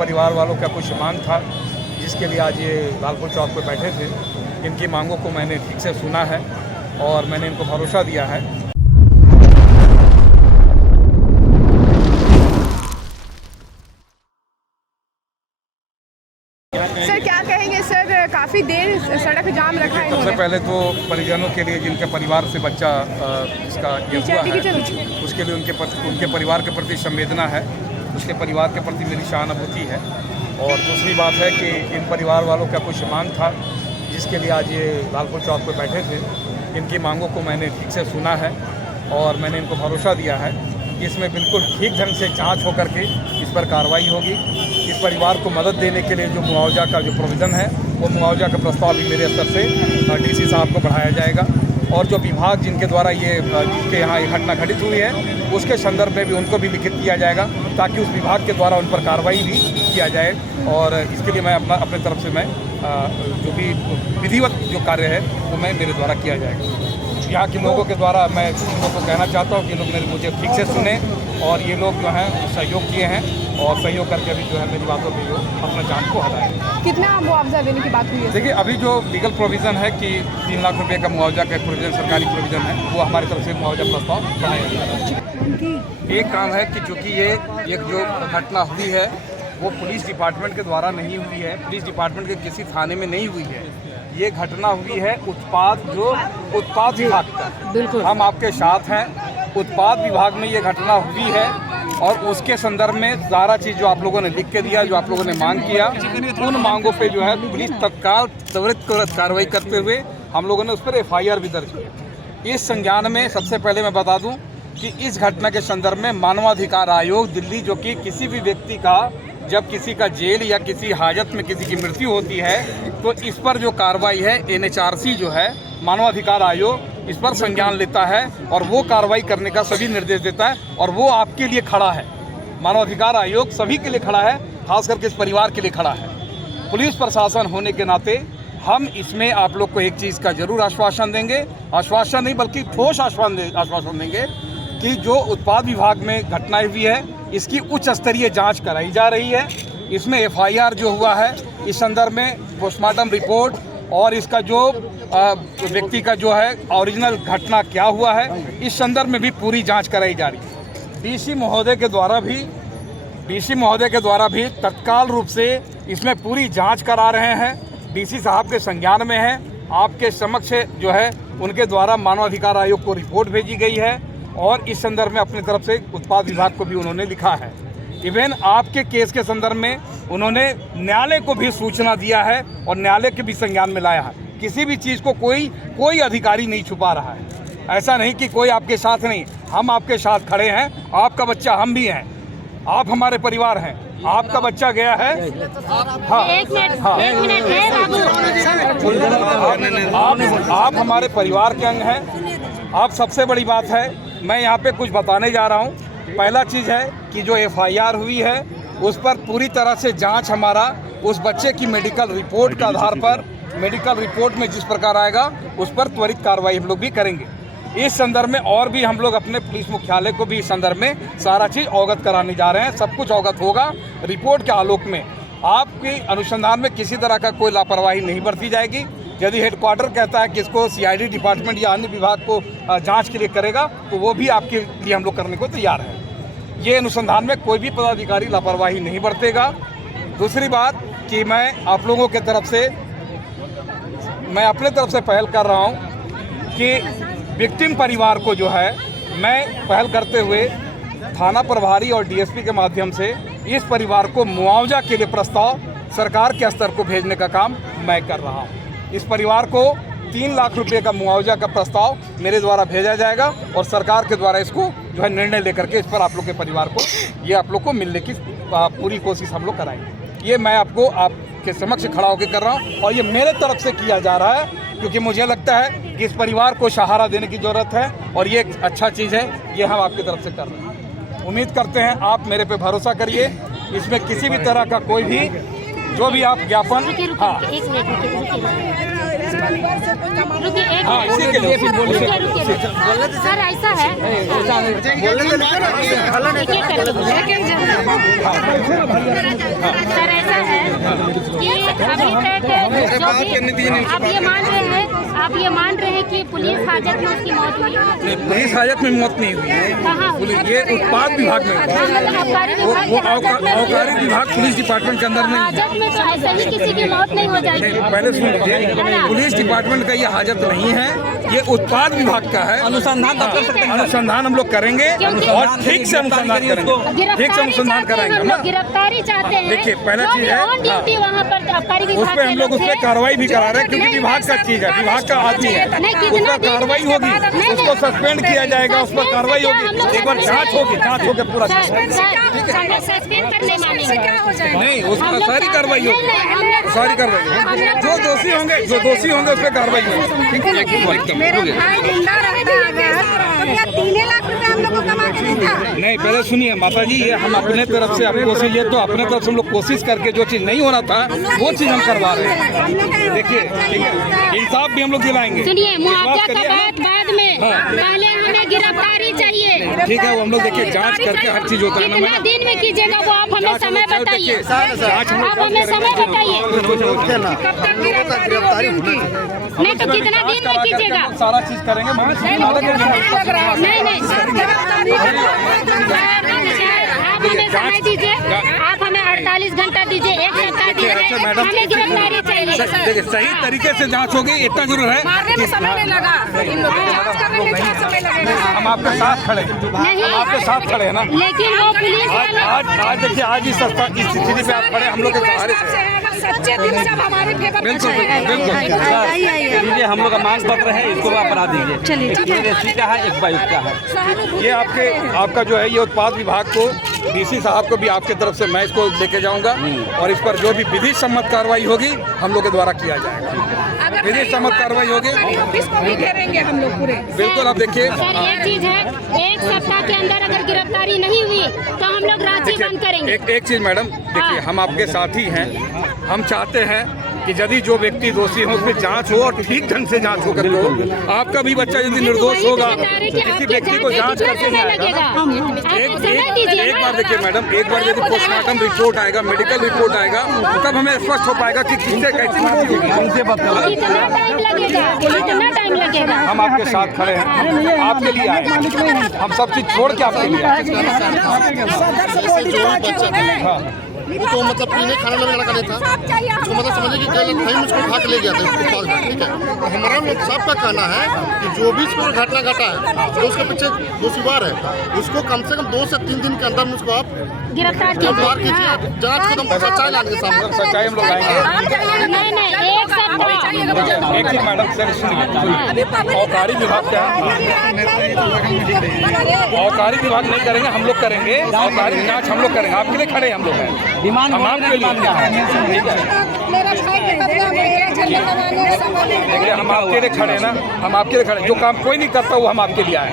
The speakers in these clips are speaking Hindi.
परिवार वालों का कुछ मांग था, जिसके लिए आज ये लालपुर चौक पर बैठे थे। इनकी मांगों को मैंने ठीक से सुना है और मैंने इनको भरोसा दिया है। सर क्या कहेंगे सर, काफ़ी देर सड़क जाम रखा है। सबसे पहले तो परिजनों के लिए जिनके परिवार से बच्चा इसका ये हुआ है, उसके लिए उनके परिवार के प्रति संवेदना है, उसके परिवार के प्रति मेरी सहानुभूति है। और दूसरी बात है कि इन परिवार वालों का कुछ मांग था, जिसके लिए आज ये लालपुर चौक पर बैठे थे। इनकी मांगों को मैंने ठीक से सुना है और मैंने इनको भरोसा दिया है कि इसमें बिल्कुल ठीक ढंग से जांच होकर के इस पर कार्रवाई होगी। इस परिवार को मदद देने के लिए जो मुआवजा का जो प्रोविज़न है, वो मुआवजा का प्रस्ताव भी मेरे स्तर से डीसी साहब को बढ़ाया जाएगा। और जो विभाग जिनके द्वारा जिनके यहाँ ये घटना घटित हुई है, उसके संदर्भ में भी उनको भी लिखित किया जाएगा, ताकि उस विभाग के द्वारा उन पर कार्रवाई भी किया जाए। और इसके लिए मैं अपने तरफ से मैं जो भी विधिवत जो कार्य है वो मेरे द्वारा किया जाएगा। यहाँ के लोगों के द्वारा मैं लोगों को कहना चाहता हूँ कि लोग मुझे ठीक से सुने और ये लोग जो हैं सहयोग किए हैं और सहयोग करके अभी जो है मेरी बातों पे जो अपना जान को हटाएं। कितना मुआवजा देने की बात हुई है? देखिए, अभी जो लीगल प्रोविज़न है कि 3 लाख रुपए का मुआवजा का प्रोविज़न, सरकारी प्रोविज़न है, वो हमारी तरफ से मुआवजा प्रस्ताव बढ़ाया जाएगा। एक काम है कि चूँकि ये एक जो घटना हुई है वो पुलिस डिपार्टमेंट के द्वारा नहीं हुई है, पुलिस डिपार्टमेंट के किसी थाने में नहीं हुई है। ये घटना हुई है उत्पाद विभाग का। बिल्कुल, हम आपके साथ हैं। उत्पाद विभाग में ये घटना हुई है और उसके संदर्भ में सारा चीज़ जो आप लोगों ने लिख के दिया, जो आप लोगों ने मांग किया, उन मांगों पे जो है पुलिस तत्काल त्वरित कार्रवाई करते हुए हम लोगों ने उस पर FIR भी दर्ज किया। इस संज्ञान में सबसे पहले मैं बता दूं कि इस घटना के संदर्भ में मानवाधिकार आयोग दिल्ली, जो कि किसी भी व्यक्ति का जब किसी का जेल या किसी हाजत में किसी की मृत्यु होती है तो इस पर जो कार्रवाई है NHRC जो है मानवाधिकार आयोग इस पर संज्ञान लेता है और वो कार्रवाई करने का सभी निर्देश देता है और वो आपके लिए खड़ा है। मानवाधिकार आयोग सभी के लिए खड़ा है, खास करके इस परिवार के लिए खड़ा है। पुलिस प्रशासन होने के नाते हम इसमें आप लोग को एक चीज़ का जरूर आश्वासन देंगे, आश्वासन नहीं बल्कि ठोस आश्वासन देंगे कि जो उत्पाद विभाग में घटना हुई है इसकी उच्च स्तरीय जांच कराई जा रही है। इसमें FIR जो हुआ है इस संदर्भ में पोस्टमार्टम रिपोर्ट और इसका जो व्यक्ति का जो है ओरिजिनल घटना क्या हुआ है, इस संदर्भ में भी पूरी जांच कराई जा रही है। डीसी महोदय के द्वारा भी तत्काल रूप से इसमें पूरी जांच करा रहे हैं। डीसी साहब के संज्ञान में है, आपके समक्ष जो है उनके द्वारा मानवाधिकार आयोग को रिपोर्ट भेजी गई है और इस संदर्भ में अपनी तरफ से उत्पाद विभाग को भी उन्होंने लिखा है। इवन आपके केस के संदर्भ में उन्होंने न्यायालय को भी सूचना दिया है और न्यायालय के भी संज्ञान में लाया है। किसी भी चीज़ को कोई अधिकारी नहीं छुपा रहा है। ऐसा नहीं कि कोई आपके साथ नहीं, हम आपके साथ खड़े हैं। आपका बच्चा हम भी हैं, आप हमारे परिवार हैं। आपका बच्चा गया है, हाँ, आप हमारे परिवार के अंग हैं। आप सबसे बड़ी बात है, मैं यहाँ पे कुछ बताने जा रहा हूँ। पहला चीज़ है कि जो FIR हुई है उस पर पूरी तरह से जांच हमारा उस बच्चे की मेडिकल रिपोर्ट के आधार पर, मेडिकल रिपोर्ट में जिस प्रकार आएगा उस पर त्वरित कार्रवाई हम लोग भी करेंगे। इस संदर्भ में और भी हम लोग अपने पुलिस मुख्यालय को भी इस संदर्भ में सारा चीज़ अवगत कराने जा रहे हैं। सब कुछ अवगत होगा। रिपोर्ट के आलोक में आपकी अनुसंधान में किसी तरह का कोई लापरवाही नहीं बरती जाएगी। यदि हेडक्वार्टर कहता है कि इसको CID डिपार्टमेंट या अन्य विभाग को जांच के लिए करेगा तो वो भी आपके लिए हम लोग करने को तैयार हैं। ये अनुसंधान में कोई भी पदाधिकारी लापरवाही नहीं बरतेगा। दूसरी बात कि मैं आप लोगों के तरफ से, मैं अपने तरफ से पहल कर रहा हूँ कि विक्टिम परिवार को जो है मैं पहल करते हुए थाना प्रभारी और DSP के माध्यम से इस परिवार को मुआवजा के लिए प्रस्ताव सरकार के स्तर को भेजने का काम मैं कर रहा हूँ। इस परिवार को 3 लाख रुपए का मुआवजा का प्रस्ताव मेरे द्वारा भेजा जाएगा और सरकार के द्वारा इसको जो है निर्णय लेकर के इस पर आप लोग के परिवार को, ये आप लोग को मिलने की पूरी कोशिश हम लोग कराएंगे। ये मैं आपके समक्ष खड़ा होकर कर रहा हूँ और ये मेरे तरफ से किया जा रहा है क्योंकि मुझे लगता है कि इस परिवार को सहारा देने की ज़रूरत है और ये एक अच्छा चीज़ है। ये हम आपकी तरफ से कर रहे हैं। उम्मीद करते हैं आप मेरे पे भरोसा करिए। इसमें किसी भी तरह का कोई भी जो भी आप ज्ञापन, हाँ हाँ, इसी के लिए सर ऐसा है, आप ये मान रहे हैं कि पुलिस हाजत में उसकी मौत हुई? पुलिस हाजत में मौत नहीं हुई है। कहाँ हुई? ये उत्पाद विभाग में वो आबकारी विभाग पुलिस डिपार्टमेंट के अंदर नहीं है। हाजत में तो ऐसे ही किसी की मौत नहीं हो जाएगी। पहले सुन लीजिए, पुलिस डिपार्टमेंट का ये हाजत नहीं है, ये उत्पाद विभाग का है। अनुसंधान हम लोग करेंगे और ठीक से अनुसंधान करेंगे, ठीक से अनुसंधान कराएंगे। हम लोग गिरफ्तारी चाहते हैं। देखिए, पहला चीज है ड्यूटी वहाँ पर आबकारी उस विभाग पर हम लोग उस पर कार्रवाई भी करा रहे हैं, क्योंकि विभाग का चीज है, विभाग का आदमी है, उस पर कार्रवाई होगी, उसको सस्पेंड किया जाएगा, उस पर कार्रवाई होगी, एक बार जांच होगी, जांच होकर पूरा सस्पेंड करने मानेंगे नहीं, उस पर सारी कार्रवाई होगी, सारी कार्रवाई जो दोषी होंगे उस पर कार्रवाई होगी। ठीक है, मेरा भाई जिंदा रहता अगर तो 3 लाख रुपए हम लोग को कमा के देता। नहीं, पहले सुनिए माता जी, ये हम अपने तरफ से कोशिश, ये तो अपने तरफ से हम लोग कोशिश करके जो चीज नहीं होना था वो चीज हम करवा रहे हैं। देखिए, ठीक है, इंसाफ भी हम लोग दिलाएंगे। सुनिए, मुआवजा का बात बाद में, पहले हमें गिरफ्तारी चाहिए। ठीक है, वो हम लोग देखिए जांच करके हर चीज होता है ना। कितना दिन में कीजिएगा वो आप हमें समय बताइए, आप हमें समय बताइए। नहीं तो कितना दिन में कीजिएगा? सारा चीज करेंगे, आप हमें समय दीजिए, आप हमें 48 घंटा दीजिए, 1 सप्ताह दीजिए, हमें गिरफ्तारी चाहिए। देखिए, सही तरीके से जांच होगी, इतना जरूर है। हम आपके साथ खड़े, हम आपके साथ खड़े हैं ना। लेकिन वो पुलिस आज देखिए, आज इस स्थिति पे आप खड़े, हम लोग के सहारे से। सच्चे दिल से हमारे फेवर में बिल्कुल बिल्कुल। ये हम लोग का मांग पत्र है, इसको आप बना दीजिए। चलिए, ठीक है। एसपी का है, एक उपायुक्त का है। ये आपका जो है ये उत्पाद विभाग को, डीसी साहब को भी आपके तरफ से मैं इसको लेके जाऊंगा और इस पर जो भी विधि सम्मत कार्रवाई होगी हम लोग के द्वारा किया जाएगा। विधि सम्मत कार्रवाई होगी, ऑफिस को भी घेरेंगे हम लोग पूरे। बिल्कुल। अब देखिए सर, एक चीज है, 1 सप्ताह के अंदर अगर गिरफ्तारी नहीं हुई तो हम लोग रांची बंद करेंगे। एक चीज मैडम, देखिए, हम आपके साथी हैं, हम चाहते हैं कि यदि जो व्यक्ति दोषी हो उसमें जांच हो और ठीक ढंग से जांच होकर हो। आपका भी बच्चा यदि निर्दोष होगा, किसी व्यक्ति को जांच करके समय लगेगा। एक बार देखिए मैडम, एक बार यदि पोस्टमार्टम रिपोर्ट आएगा, मेडिकल रिपोर्ट आएगा, तब हमें स्पष्ट हो पाएगा कि किससे कैसी माफी होगी। कितना टाइम लगेगा? कितना टाइम लगेगा? हम आपके साथ खड़े हैं, आपके लिए आए, हम सब चीज छोड़ के आपके लिए आए। तो मतलब पीने खाना लगाना का नहीं था, उसको मतलब समझिए कि कहीं मुझको उठा के ले गया था उसके पास में। ठीक है, तो हमारा लोग सबका कहना है कि जो भी इसको घटना घटा है तो उसके पीछे दोषीवार है, उसको कम से कम 2 से 3 दिन के अंदर मुझको आप गिरफ्तार कीजिए, जांच को तो सच्चाई लाने के सामने। सच्चाई हम लोग आएंगे। नहीं, 1 सप्ताह। एक चीज मैडम, सर सुनिए, आबकारी विभाग क्या आबकारी विभाग नहीं करेंगे, हम लोग करेंगे। आबकारी जांच हम लोग करेंगे, आपके लिए खड़े हम लोग हैं, डिमांड हम आपके लिए। ठीक है, मेरा भाई के बदला में एक जन कमाने का देखिए, हम आपके लिए खड़े ना, हम आपके लिए खड़े। जो काम कोई नहीं करता वो हम आपके लिए आए,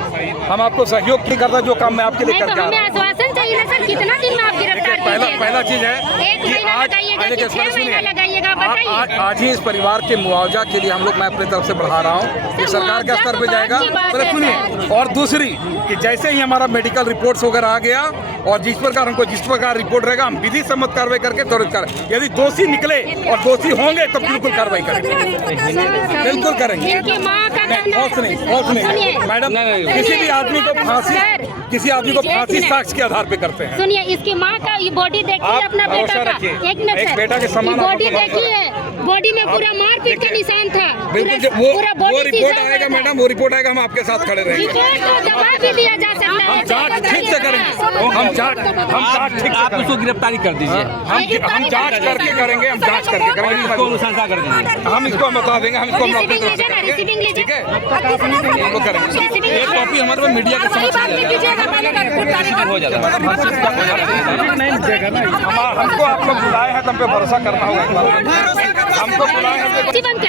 हम आपको सहयोग नहीं करता, जो काम मैं आपके लिए नहीं तो करके आ हमें रहा हूँ। आश्वासन चाहिए ना सर, कितना दिन में आप गिरफ्तार कीजिएगा? पहला चीज है 1 कि महीना लगाइएगा कि 6 महीना लगाइएगा, बताइए। आज ही इस परिवार के मुआवजा के लिए हम लोग, मैं अपनी तरफ से बढ़ा रहा हूँ, ये सरकार के स्तर पे जाएगा। पहले सुनिए, और दूसरी कि जैसे ही हमारा मेडिकल रिपोर्ट्स वगैरह आ गया और जिस प्रकार रिपोर्ट रहेगा, हम विधि सम्मत कार्रवाई करके त्वरित करें। यदि दोषी निकले और दोषी होंगे तो बिल्कुल कार्रवाई करेंगे, बिल्कुल करेंगे। इनकी माँ का कहना और सुनिए मैडम, किसी भी आदमी को फांसी साक्ष्य के आधार पे करते हैं। सुनिए, इसकी माँ का ये बॉडी देखिए, आप अपना बेटा भरोसा का, रखिए, एक मिनट एक सर, बेटा के समान बॉडी आपको भरोसा देखिए, बॉडी में पूरा मारपीट का निशान था। बिल्कुल, वो रिपोर्ट आएगा मैडम, वो रिपोर्ट आएगा, हम आपके साथ खड़े रहेंगे। रिपोर्ट को दबा भी दिया जा सकता है। हम जांच ठीक से करेंगे, हम जांच ठीक से आप उसको गिरफ्तारी कर दीजिए, हम जांच करके करेंगे, हम जांच करके करेंगे, इसको अनुशंसा कर दीजिए। हम इसको बता देंगे, हम इसको हम अपनी तरफ से करेंगे। रिसीविंग लीजिए, ठीक है, हम लोग करेंगे। एक कॉपी हमारे पास मीडिया के समक्ष हो जाता है। हमको आप लोग बुलाए हैं तो हम पे भरोसा करना होगा एक बार। हमको बुलाए हैं,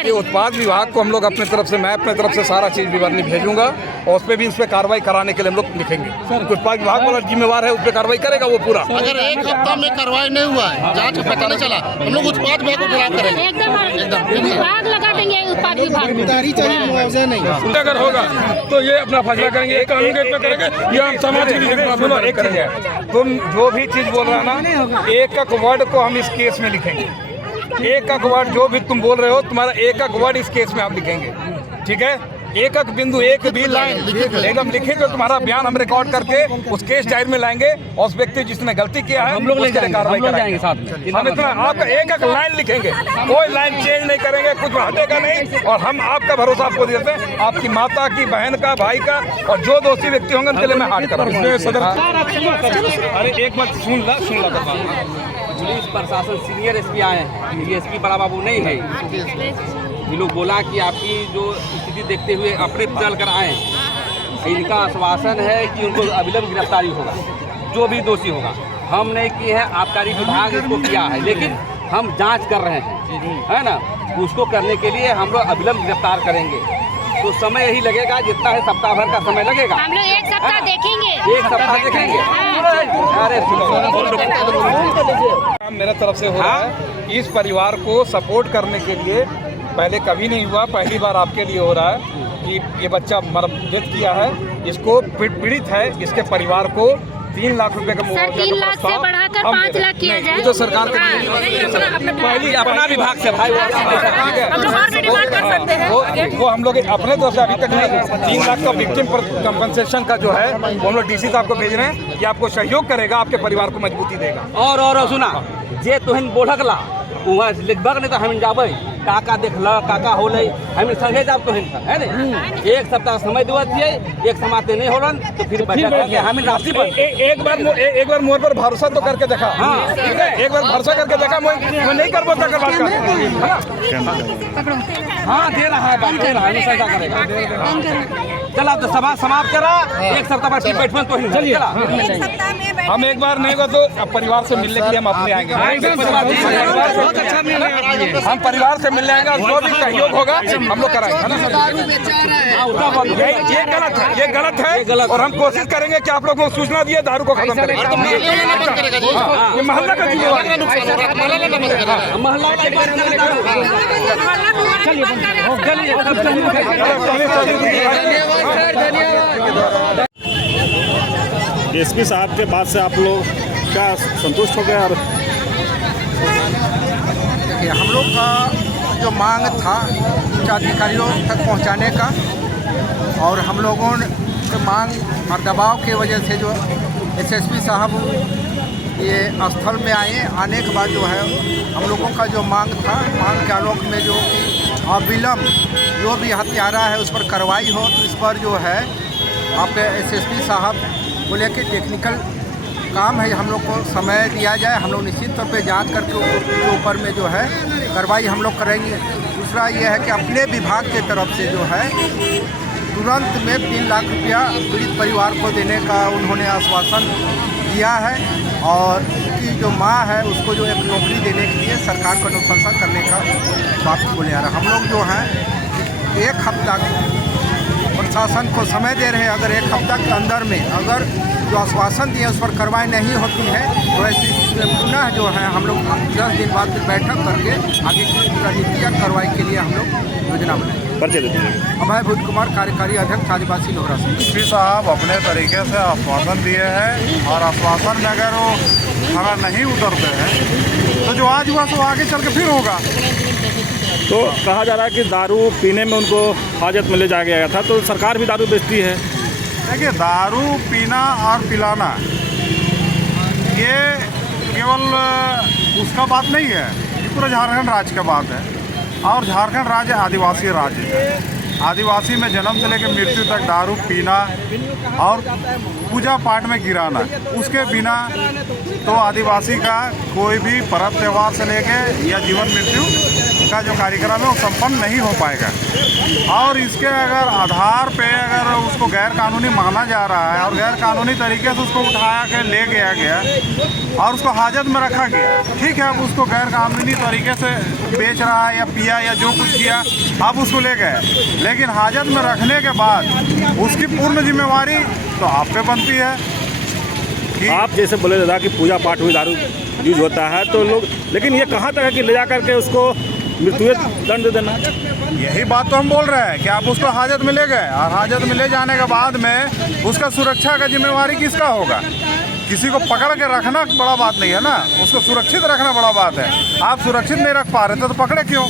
ये उत्पाद विभाग को हम लोग अपने तरफ से, मैं अपने तरफ से सारा चीज विवरणी भेजूंगा और उस पर भी, उस पर कार्रवाई कराने के लिए हम लोग लिखेंगे। उत्पाद विभाग वाला जिम्मेवार है, उस पर कार्रवाई करेगा वो पूरा। अगर 1 हफ्ता में कार्रवाई नहीं हुआ है, जांच का पता नहीं चला, हम लोग उत्पाद विभाग को गिरफ्तार करेंगे। एकदम विभाग लगा देंगे, उत्पाद विभाग। मुआवजा नहीं अगर होगा तो ये अपना फैसला करेंगे, एक कानून के पे करेंगे, या हम समाज के लिए करेंगे। तुम जो भी चीज बोल रहा ना, एक वर्ड को हम इस केस में लिखेंगे, एक एक वर्ड जो भी तुम बोल रहे हो, तुम्हारा एक एक वर्ड इस केस में आप लिखेंगे, ठीक है? एक एक बिंदु, एक भी लाइन एकदम लिखित, तुम्हारा बयान हम रिकॉर्ड करके उस केस डायरी में लाएंगे और उस व्यक्ति जिसने गलती किया है हम लोग ले जाएंगे, कार्रवाई हम लोग कराएंगे। जाएंगे साथ में। हम इतना आपका एक एक लाइन लिखेंगे, कोई लाइन चेंज नहीं करेंगे, कुछ हटेगा नहीं। और हम आपका भरोसा आपको देते हैं, आपकी माता की, बहन का, भाई का, और जो दोषी व्यक्ति होंगे उनके लिए मैं हाथ करूँगा। अरे एक बात सुन ला पुलिस प्रशासन सीनियर एसपी आए हैं, डीएसपी बड़ा बाबू नहीं है। ये लोग बोला कि आपकी जो स्थिति देखते हुए अपने चल कर आए। इनका आश्वासन है कि उनको अविलंब गिरफ्तारी होगा, जो भी दोषी होगा। हम नहीं किए हैं, आबकारी विभाग इसको किया है, लेकिन हम जांच कर रहे हैं, है ना? उसको करने के लिए हम लोग अविलंब गिरफ्तार करेंगे। तो समय यही लगेगा जितना है, सप्ताह भर का समय लगेगा। हम लोग एक सप्ताह देखेंगे, एक सप्ताह देखेंगे। अरे काम मेरा तरफ से हो रहा है। इस परिवार को सपोर्ट करने के लिए पहले कभी नहीं हुआ, पहली बार आपके लिए हो रहा है कि ये बच्चा मृत किया है, इसको पीड़ित है, इसके परिवार को 3 लाख रुपए का सर 3 लाख से बढ़ाकर 5 लाख किया जाए। तो सरकार का पहली अपना विभाग से भाई वो हम लोग अपने तरफ से अभी तक नहीं। 3 लाख का विक्टिम कंपनसेशन का जो है वो हम लोग डीसी साहब को भेज रहे हैं, कि आपको सहयोग करेगा, आपके परिवार को मजबूती देगा। और सुना जे तोहन बोलकला वहाँ लिखबक नहीं तो हम जाबे काका देखला काका होले हम संगे जाब तोहन है ने। एक सप्ताह समय देवत है, एक समाते नहीं होलन तो फिर बैठक करके हम राशि पर एक बार मोर पर भरोसा तो करके देखा। हाँ, ठीक है, एक बार भरोसा करके देखा, मैं नहीं कर पाता कर बात कर। हाँ दे रहा है, बात दे रहा है, ऐसा करेगा। चला तो सभा समाप्त करा, एक सप्ताह बाद फिर बैठन तो ही चला। हम एक बार नहीं हुआ तो परिवार से मिलने के लिए हम अपने आएंगे। हम परिवार से मिलने आएंगे, जो भी सहयोग होगा हम लोग कराएंगे, है ना? ये गलत है और हम कोशिश करेंगे कि आप लोगों को सूचना दिए, दारू को खत्म करेंगे। ये मोहल्ला का जिम्मेवारी है। एसपी साहब के बाद से आप लोग क्या संतुष्ट हो गए? और देखिए, हम लोग का जो मांग था उच्च अधिकारियों तक पहुंचाने का, और हम लोगों के मांग और दबाव की वजह से जो एसएसपी साहब ये स्थल में आने के बाद जो है हम लोगों का जो मांग था, मांग के आलोक में जो अविलंब जो भी हत्यारा है उस पर कार्रवाई हो, तो इस पर जो है आपके एसएसपी साहब बोले कि टेक्निकल काम है, हम लोग को समय दिया जाए, हम लोग निश्चित तौर पे जांच करके उसके ऊपर में जो है कार्रवाई हम लोग करेंगे। दूसरा ये है कि अपने विभाग के तरफ से जो है तुरंत में 3 लाख रुपया पीड़ित परिवार को देने का उन्होंने आश्वासन दिया है, और उनकी जो माँ है उसको जो एक नौकरी देने के लिए सरकार को अनुशंसा करने का बात बोले आ रहा है। हम लोग जो है 1 हफ्ता प्रशासन को समय दे रहे हैं, अगर 1 हफ्ता के अंदर में अगर जो आश्वासन दिए उस पर कार्रवाई नहीं होती है तो ऐसी पुनः जो है हम लोग 10 दिन बाद फिर बैठक करके आगे की रणनीति या कार्रवाई के लिए हम लोग योजना बनाएंगे। परिचय दे दीजिए। अभय भूत कुमार, कार्यकारी अध्यक्ष आदिवासी लोहरा संघ। एसपी साहब अपने तरीके से आश्वासन दिए हैं, और आश्वासन में अगर वो खरा नहीं उतरते हैं तो जो आज हुआ सो आगे चल के फिर होगा। तो कहा जा रहा है कि दारू पीने में उनको हाजत में ले जाया गया था, तो सरकार भी दारू बेचती है। देखिए, दारू पीना और पिलाना ये केवल उसका बात नहीं है, ये पूरा झारखंड राज्य का बात है। और झारखंड राज्य आदिवासी राज्य है। आदिवासी में जन्म से लेकर मृत्यु तक दारू पीना और पूजा पाठ में गिराना, उसके बिना तो आदिवासी का कोई भी पर्व त्यौहार से लेके या जीवन मृत्यु का जो कार्यक्रम है वो संपन्न नहीं हो पाएगा। और इसके अगर आधार पे अगर उसको गैर कानूनी माना जा रहा है और गैर कानूनी तरीके से उसको उठाया के ले गया और उसको हाजत में रखा गया, ठीक है, अब उसको गैर कानूनी तरीके से बेच रहा है या पिया या जो कुछ किया, अब उसको ले गए, लेकिन हाजत में रखने के बाद उसकी पूर्ण जिम्मेवारी तो आप पे बनती है। आप जैसे बोले दादा कि पूजा पाठ में दारू यूज होता है, तो लोग, लेकिन ये कहाँ तक है कि ले जा करके उसको मृत्यु दंड दे देना? यही बात तो हम बोल रहे हैं कि आप उसको हाजत में ले गए, और हाजत में ले जाने के बाद में उसका सुरक्षा का जिम्मेवारी किसका होगा? किसी को पकड़ के रखना बड़ा बात नहीं है ना, उसको सुरक्षित रखना बड़ा बात है। आप सुरक्षित नहीं रख पा रहे तो पकड़े क्यों?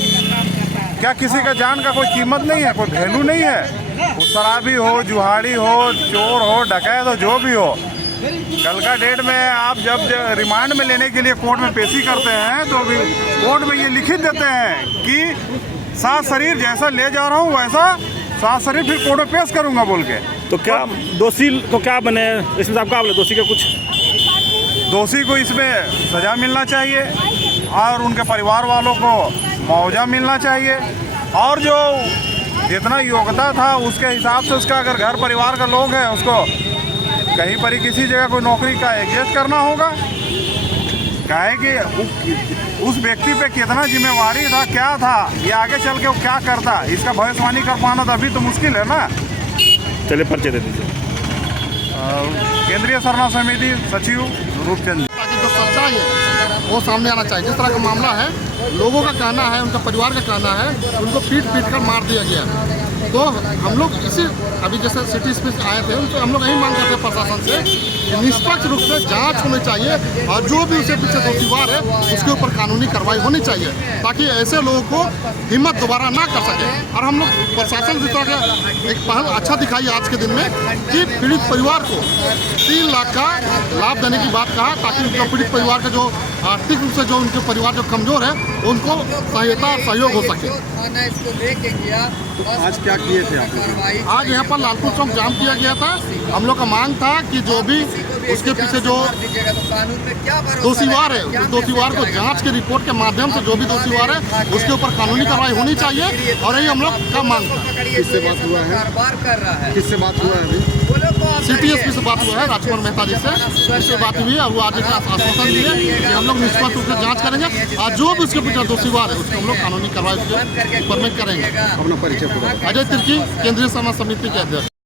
क्या किसी का जान का कोई कीमत नहीं है, कोई वैल्यू नहीं है? वो शराबी हो, जुहाड़ी हो, चोर हो, डकैत हो, जो भी हो, कल का डेट में आप जब रिमांड में लेने के लिए कोर्ट में पेशी करते हैं तो भी कोर्ट में ये लिखित देते हैं कि सात शरीर जैसा ले जा रहा हूँ वैसा सात शरीर फिर कोर्ट में पेश करूँगा बोल के। तो क्या दोषी को क्या बने इसमें साहब क्या बोले? दोषी का कुछ दोषी को इसमें सज़ा मिलना चाहिए और उनके परिवार वालों को मुआवजा मिलना चाहिए, और जो जितना योग्यता था उसके हिसाब से उसका अगर घर परिवार का लोग है उसको कहीं पर ही किसी जगह कोई नौकरी का एडजस्ट करना होगा। क्या है कि उस व्यक्ति पे कितना जिम्मेवारी था, क्या था, ये आगे चल के वो क्या करता, इसका भविष्यवाणी कर पाना तो अभी तो मुश्किल है ना। चलिए परिचय दे दीजिए। केंद्रीय सरना समिति सचिव रूपचंद। ताकि जो सच्चाई है वो सामने आना चाहिए। जिस तरह का मामला है, लोगों का कहना है, उनका परिवार का कहना है, उनको पीट कर मार दिया गया। तो हम लोग इसी अभी जैसे सिटी स्पीच आए थे उनसे हम लोग यही मांग करते हैं प्रशासन से कि निष्पक्ष रूप से जांच होनी चाहिए और जो भी उसे पीछे दोषीवार है उसके ऊपर कानूनी कार्रवाई होनी चाहिए, ताकि ऐसे लोगों को हिम्मत दोबारा ना कर सके। और हम लोग प्रशासन जिस तरह का एक पहल अच्छा दिखाई आज के दिन में कि पीड़ित परिवार को 3 लाख का लाभ देने की बात कहा, ताकि उनका पीड़ित परिवार का जो आर्थिक रूप से जो उनके परिवार जो कमजोर है उनको सहायता और सहयोग हो सके। आज क्या किए थे आप? आज यहाँ पर लालपुर चौक जाम किया गया था। हम लोग का मांग था कि जो भी उसके पीछे जो दोषीवार है उस दोषीवार को जांच की रिपोर्ट के माध्यम से जो भी दोषीवार है उसके ऊपर कानूनी कार्रवाई होनी चाहिए, और यही हम लोग का मांग था। किससे बात हुआ है? किससे बात हुआ है? अभी सिटी एसपी से बात हुआ है, राजकुमार मेहता जी से उससे बात हुई है और वो आज एक आश्वासन दिए कि हम लोग निष्पक्ष रूप से जाँच करेंगे और जो भी उसके पीछे दोषीवार है उसको हम लोग कानूनी कार्रवाई उसके ऊपर में करेंगे। अपना परिचय। अजय तिर्की, केंद्रीय सरना समिति के अध्यक्ष।